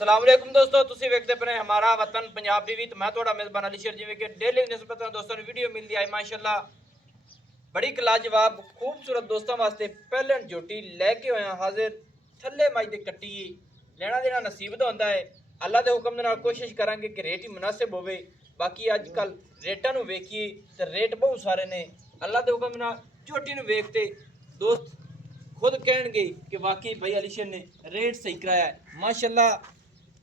ਸਲਾਮ ਅਲੈਕੁਮ ਦੋਸਤੋ, ਤੁਸੀਂ ਵੇਖਦੇ ਪਏ ਹਮਾਰਾ ਵਤਨ ਪੰਜਾਬ ਟੀਵੀ ਤੇ ਮੈਂ ਤੁਹਾਡਾ ਮੇਜ਼ਬਾਨ ਅਲੀ ਸ਼ੇਰ। ਜਿਵੇਂ ਕਿ ਡੇਲੀ ਨਿਸਬਤਾਂ ਦੋਸਤਾਂ ਨੂੰ ਵੀਡੀਓ ਮਿਲਦੀ ਹੈ ਮਾਸ਼ਾਅੱਲਾ ਬੜੀ ਲਾਜਵਾਬ ਖੂਬਸੂਰਤ ਦੋਸਤਾਂ ਵਾਸਤੇ ਪਹਿਲਣ ਝੋਟੀ ਲੈ ਕੇ ਆਇਆ ਹਾਜ਼ਰ। ਥੱਲੇ ਮੱਝ ਦੇ ਕੱਟੀ ਲੈਣਾ ਦੇਣਾ ਨਸੀਬ ਦਾ ਹੁੰਦਾ ਹੈ। ਅੱਲਾ ਦੇ ਹੁਕਮ ਦੇ ਨਾਲ ਕੋਸ਼ਿਸ਼ ਕਰਾਂਗੇ ਕਿ ਰੇਟ ਹੀ ਮੁਨਾਸਿਬ ਹੋਵੇ। ਬਾਕੀ ਅੱਜ ਕੱਲ ਰੇਟਾਂ ਨੂੰ ਵੇਖੀਏ ਤੇ ਰੇਟ ਬਹੁਤ ਸਾਰੇ ਨੇ। ਅੱਲਾ ਦੇ ਹੁਕਮ ਨਾਲ ਝੋਟੀ ਨੂੰ ਵੇਖਤੇ ਦੋਸਤ खुद कहेंगे कि वाकई भाई अलीशर ने रेट सही कराया है माशाल्लाह।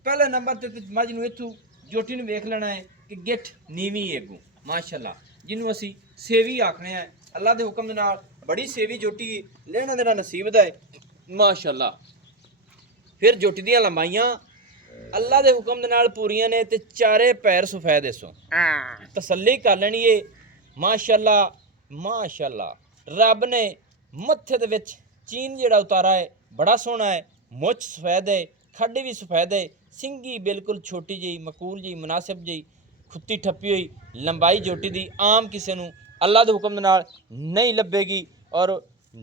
पहले नंबर ते मझ नूं इत्थों जोटी नूं वेख लेना है कि गिठ नीवी है अगों माशाल्लाह, जिन्हों असी सेवी आखने हैं। अल्लाह दे हुक्म दे नाल बड़ी सेवी जोटी लेना देना नसीब दा है माशाल्लाह। फिर जोटी दियां लंबाइयां अल्लाह दे हुक्म दे नाल पूरियां ने ते चारे पैर सफेद सो तसल्ली कर लेनी है माशाल्लाह माशाल्लाह। रब ने मत्थे दे विच चीन जड़ा उतारा है बड़ा सोहना है, मुछ सफेद है, खड्ड भी सफेद है, सिंगी बिल्कुल छोटी जी मकूल जी मुनासिब जी खुत्ती ठप्पी हुई लंबाई जोटी दी आम किसी नूं अल्लाह दे हुक्म दे नाल नहीं लभेगी। और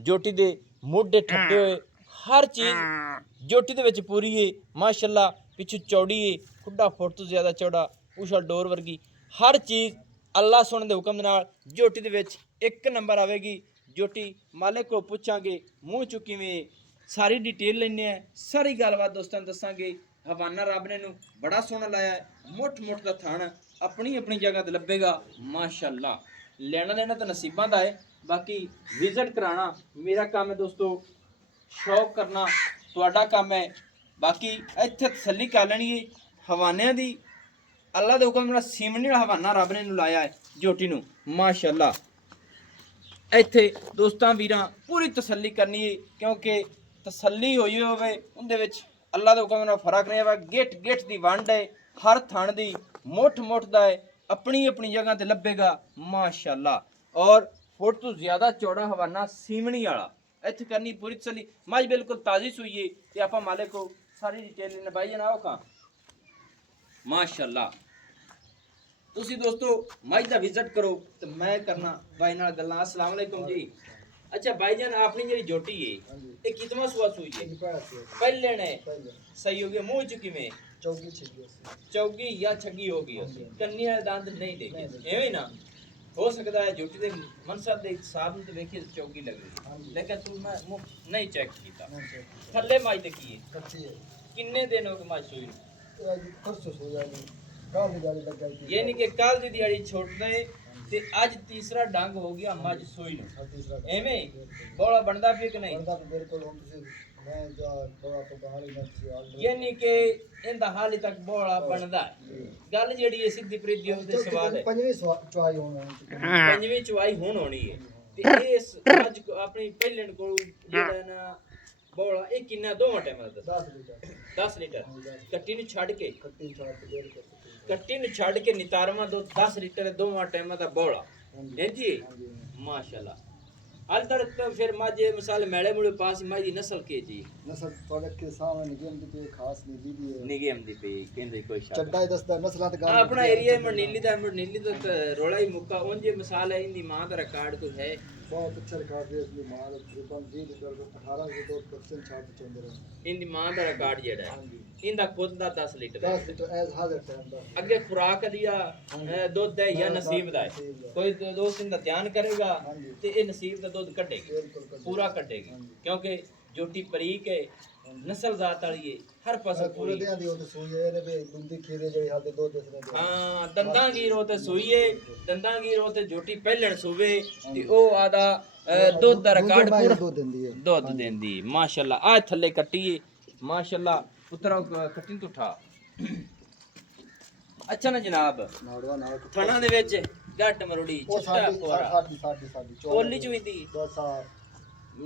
जोटी दे मोढे ठप्पे हुए हर चीज़ जोटी दे विच पूरी है माशाल्लाह। पिछू चौड़ी है, खुड्डा फुट तो ज़्यादा चौड़ा, उछल डोर वर्गी हर चीज़ अल्लाह सोहने दे हुक्म दे नाल जोटी दे विच एक नंबर आवेगी। जोटी मालिक को पूछांगे मूँह चुकी में सारी डिटेल लेने हैं, सारी गलबात दोस्तों दसांगे। हवाना रब ने नूं बड़ा सोहना लाया है, मुठ मुठ का थान अपनी अपनी जगह ते लभेगा माशाल्लाह। लेना देना तो नसीबां दा है, बाकी विजिट कराना मेरा काम है दोस्तों, शौक करना तुहाडा काम है। बाकी इत्थे तसल्ली कर लेनी है हवानियां दी। अल्लाह दे हुक्म नाल सीमनी हवाना रब ने नूं लाया है जोटी नूं माशाल्लाह। ਇੱਥੇ ਦੋਸਤਾਂ ਵੀਰਾਂ ਪੂਰੀ ਤਸੱਲੀ ਕਰਨੀ ਹੈ, ਕਿਉਂਕਿ ਤਸੱਲੀ ਹੋਈ ਹੋਵੇ ਉਹਦੇ ਵਿੱਚ ਅੱਲਾ ਦਾ ਹੁਕਮ ਨਾਲ ਫਰਕ ਨਹੀਂ ਆਵਾ। ਗਿੱਠ ਗਿੱਠ ਦੀ ਵੰਡ ਹੈ, ਹਰ ਥਣ ਦੀ ਮੁੱਠ ਮੁੱਠ ਦਾ ਹੈ, ਆਪਣੀ ਆਪਣੀ ਜਗ੍ਹਾ ਤੇ ਲੱਭੇਗਾ ਮਾਸ਼ਾਅੱਲਾ। ਔਰ ਫੁੱਟ ਤੋਂ ਜ਼ਿਆਦਾ ਚੌੜਾ ਹਵਾਨਾ ਸੀਮਣੀ ਵਾਲਾ ਇੱਥੇ ਕਰਨੀ ਪੂਰੀ ਤਸੱਲੀ। ਮੱਝ ਬਿਲਕੁਲ ਤਾਜ਼ੀ ਸੂਈ ਹੈ ਤੇ ਆਪਾਂ ਮਾਲਿਕ ਕੋ ਸਾਰੀ ਡਿਟੇਲ ਨਬਾਈ ਨਾ ਔਖਾ ਮਾਸ਼ਾਅੱਲਾ। ਤੁਸੀਂ ਦੋਸਤੋ ਮੱਝ ਦਾ ਵਿਜ਼ਿਟ ਕਰੋ ਤੇ ਮੈਂ ਕਰਨਾ ਬਾਈ ਨਾਲ ਗੱਲਾਂ। अस्सलाम वालेकुम जी। अच्छा भाईजान, अपनी ਜਿਹੜੀ जोटी है ये कितना सुआ सुई है? पहले ने सही हो गया। मुंह चुकी में चौगी या छगी हो गई, कन्नी वाले दंद नहीं देखे एवें ना हो सकता है। जोटी दे मनसब दे हिसाब में तो देखिए चौगी लग रही, लेकिन तू मैं मुंह नहीं चेक कीता। थल्ले मझ दे की है किन्ने दिन हो गए मझ सुई नूं? यानी कि कल दी दिहाड़ी छोड़ने ते अज तीसरा डंग हो गया मझ सोई नूं। एवें बौला बनदा पिया कि नहीं? यानी कि इंदा हाली तक बौला बनदा है। गल जेड़ी है सीधी प्रीति होंदे सवाल है पंजवीं चवाई हुण होनी है ते इस मझ अपनी पहलन कोल जेड़ा ना बौला ये किन्ना दोवां टाइम दा 10 लीटर कट्टी नूं छड्ड के कट्टी नूं छड्ड के नितारवा दो 10 लीटर दोवां टाइम दा बौला है जी माशाल्लाह। हाल तक तो फिर मझ मिसाल मेले मुड़े पास मझ दी नस्ल के जी नस्ल थोड़े के सामने निगम दी खास निजी दी है निगम दी पे कहंदे कोई शायद चड्डा दसदा नस्लां ते गाल अपना एरिया मंडीली दा रोला ही मुक्का उंजे मिसाल है। इंदी मां दा रिकॉर्ड कोई है बहुत अच्छा रिकॉर्ड है। इसमें माल तकरीबन 20 लीटर 18% छाट चंदे रहे। इंदी मां दा रिकॉर्ड जेड़ा है इंदा खुद दा 10 लीटर 10 लीटर एज हाजिर टाइम दा अगे खुराक दिया दूध है या नसीब दा है। कोई दोस्त इंदा ध्यान करेगा ते ये नसीब दा दूध कटेगी पूरा कटेगी, क्योंकि जोटी परीक है नस्ल जात वाली है हर फसल पूरी दे दी तो सोई है ने दुंदी खीरे जेडी हाल दे दो दसने दे। हां दंदां गिर होते सोई है, दंदां गिर होते जोटी पहलण सुवे ते ओ आदा दूध दा रिकॉर्ड पूरा दूध देंदी माशाल्लाह। आ थल्ले कट्टी है माशाल्लाह। पुत्रा कट्टी तो उठा अच्छा ना जनाब। थणा दे विच गट मरुड़ी चिट्टा कोरा पोली चुईंदी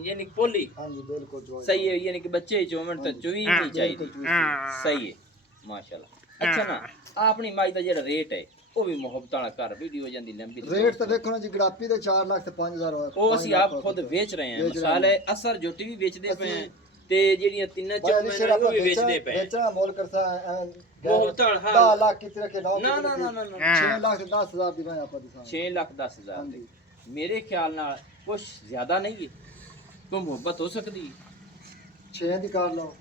यानी पोली हां जी बिल्कुल जो सही है। यानी कि बच्चे चोमन तो चुई नहीं चाहिए सही है माशाल्लाह। अच्छा ना अपनी माई दा जेड़ा रेट है वो भी मोहब्बत वाला कर वीडियो जांदी लंबी रेट तो देखो ना जी गड़ापी दे 4 लाख ते 5000 ओ ਅਸੀਂ ਆਪ ਖੁਦ ਵੇਚ ਰਹੇ ਹਾਂ। ਮਿਸਾਲ ਹੈ ਅਸਰ ਜੋਟੀ ਵੀ ਵੇਚਦੇ ਪਏ ਆ ਤੇ ਜਿਹੜੀਆਂ ਤਿੰਨਾਂ ਚੌਕਾਂ ਉਹ ਵੀ ਵੇਚਦੇ ਪਏ ਵੇਚਣਾ ਮੋਲ ਕਰਦਾ ਬਹੁਤ ਹਾਂ 10 ਲੱਖ ਕਿਤੇ ਕੇ ਨਾ ਨਾ ਨਾ ਨਾ 6 ਲੱਖ 10000 ਦੀ ਮੈਂ ਆਪਾਂ ਦੀ 6 ਲੱਖ 10000 ਦੀ ਮੇਰੇ ਖਿਆਲ ਨਾਲ ਕੁਝ ਜ਼ਿਆਦਾ ਨਹੀਂ ਹੈ। ਕੋਈ ਮੁਹੱਬਤ ਹੋ ਸਕਦੀ 6 ਦੀ ਕਰ ਲਓ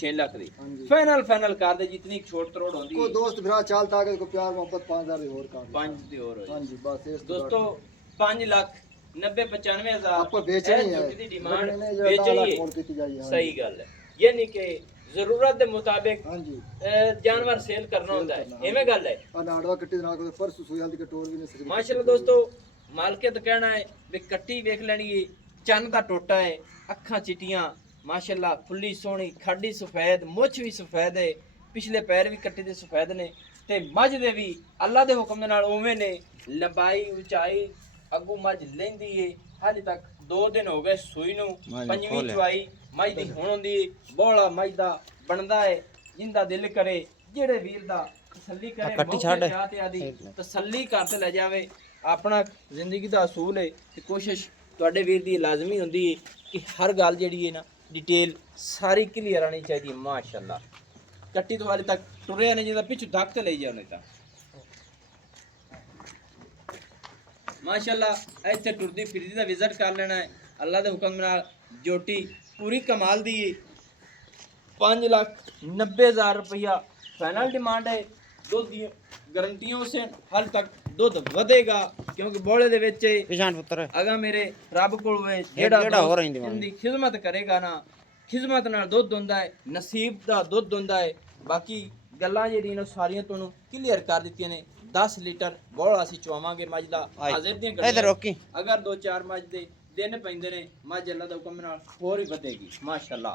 6 लाख दी हाँ जी। फाइनल कर दे जितनी छोट तरोड़ होंदी कोई दोस्त भरा चालता है को प्यार मोहब्बत 5000 दी और कर 5 दी और हाँ होई जी बस इस दोस्तों 5 लाख 90-95 आपको बेचनी है झोटी दी डिमांड लगने जो बेचनी लाख है मोल की जाइए हाँ सही जी। गल है यानी कि जरूरत के मुताबिक हाँ जी जानवर सेल करना होता है एवें गल है और नाड़वा कट्टी ना को परसों सुई हल्दी के टोर भी नहीं सकी माशाल्लाह दोस्तों मालके तो कहना है भी कट्टी वेख लेनी है चंन दा टोटा है अखां चिटियां माशाल्लाह फुल्ली सोहनी खाडी सफेद मुछ भी सफेद है पिछले पैर भी कट्टी दे सफेद ने ते मझ दे भी अल्लाह दे हुक्म दे नाल उवें ने लंबाई ऊंचाई अगू मझ लेंदी है हाले तक 2 दिन हो गए सूई नु पंजवीं चवाई मझ दी हुण हुंदी बोला मझ दा बनदा है जिंदा दिल करे जेड़े वीर दा तसल्ली करे कट्टी छाड़ ते आदी तसल्ली करते ले जावे अपना जिंदगी दा असूल है ते कोशिश ਤੁਹਾਡੇ ਵੀਰ ਦੀ ਲਾਜ਼ਮੀ ਹੁੰਦੀ ਹੈ ਕਿ ਹਰ ਗੱਲ ਜਿਹੜੀ ਹੈ ਨਾ ਡਿਟੇਲ ਸਾਰੀ ਕਲੀਅਰ ਆਣੀ ਚਾਹੀਦੀ ਹੈ ਮਾਸ਼ਾਅੱਲਾ ਕੱਟੀ ਤੋਂ ਹਾਲੇ ਤੱਕ ਟੁਰਿਆ ਨਹੀਂ ਜਿੰਦਾ ਪਿੱਛੇ ਧੱਕ ਤੇ ਲਈ ਜਾਣੇ ਤਾਂ ਮਾਸ਼ਾਅੱਲਾ ਇੱਥੇ ਟੁਰਦੀ ਫਿਰਦੀ ਦਾ ਵਿਜ਼ਿਟ ਕਰ ਲੈਣਾ ਹੈ ਅੱਲਾ ਦੇ ਹੁਕਮ ਨਾਲ ਜੋਟੀ ਪੂਰੀ ਕਮਾਲ ਦੀ ਹੈ 5,90,000 रुपया फाइनल डिमांड है दुध दी गारंटियां उसे हाल तक दुध ਵਧੇਗਾ क्योंकि बोले ਦੇ ਵਿੱਚ किसान पुत्र ਅਗਾ ਮੇਰੇ ਰੱਬ ਕੋਲ ਵੇ ਜਿਹੜਾ ਹੋ ਰਹੀ ਦੀ ਖਿਦਮਤ ਕਰੇਗਾ ਨਾ ਖਿਦਮਤ ਨਾਲ ਦੁੱਧ ਹੁੰਦਾ ਹੈ ਨਸੀਬ ਦਾ ਦੁੱਧ ਹੁੰਦਾ ਹੈ ਬਾਕੀ ਗੱਲਾਂ ਜਿਹੜੀਆਂ ਨੇ ਸਾਰੀਆਂ ਤੁਹਾਨੂੰ ਕਲੀਅਰ ਕਰ ਦਿੱਤੀਆਂ ਨੇ 10 ਲੀਟਰ ਬੋਲਾ ਅਸੀਂ ਚਵਾਵਾਂਗੇ ਮੱਝ ਦਾ ਹਾਜ਼ਰ ਦੀਆਂ ਇਧਰ ਰੋਕੀ ਅਗਰ 2-4 ਮੱਝ ਦੇ ਦਿਨ ਪੈਂਦੇ ਨੇ ਮੱਝ ਅੱਲਾ ਦਾ ਹੁਕਮ ਨਾਲ ਹੋਰ ਹੀ ਵਧੇਗੀ ਮਾਸ਼ਾਅੱਲਾ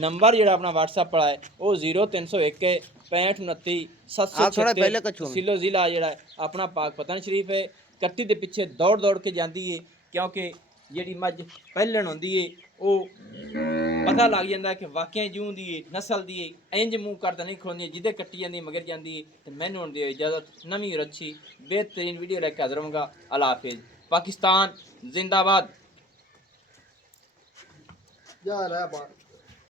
ਨੰਬਰ ਜਿਹੜਾ ਆਪਣਾ WhatsApp ਵਾਲਾ ਹੈ ਉਹ 0301 6529 736 ਸਿਲੋ ਜ਼ਿਲ੍ਹਾ ਜਿਹੜਾ ਆਪਣਾ ਪਾਕ ਪਤਨ ਸ਼ਰੀਫ ਹੈ ਕੱਟੀ ਦੇ ਪਿੱਛੇ ਦੌੜ ਕੇ ਜਾਂਦੀ ਹੈ ਕਿਉਂਕਿ ਜਿਹੜੀ ਮੱਝ ਪਹਿਲਣ ਹੁੰਦੀ ਹੈ ਉਹ ਪਤਾ ਲੱਗ ਜਾਂਦਾ ਕਿ ਵਾਕਿਆ ਜੂੰ ਦੀ ਹੈ ਨਸਲ ਦੀ ਹੈ ਇੰਜ ਮੂੰਹ ਕਰਦਾ ਨਹੀਂ ਖੋਂਦੀ ਜਿਹਦੇ ਕੱਟੀ ਜਾਂਦੀ ਮਗਰ ਜਾਂਦੀ ਹੈ ਤੇ ਮੈਨੂੰ ਹੁਣ ਦਿਓ ਇਜਾਜ਼ਤ ਨਵੀਂ ਔਰ ਅੱਛੀ बेहतरीन वीडियो लेकर हाजिर होऊंगा अल्लाह हाफिज पाकिस्तान जिंदाबाद जा रहा है बात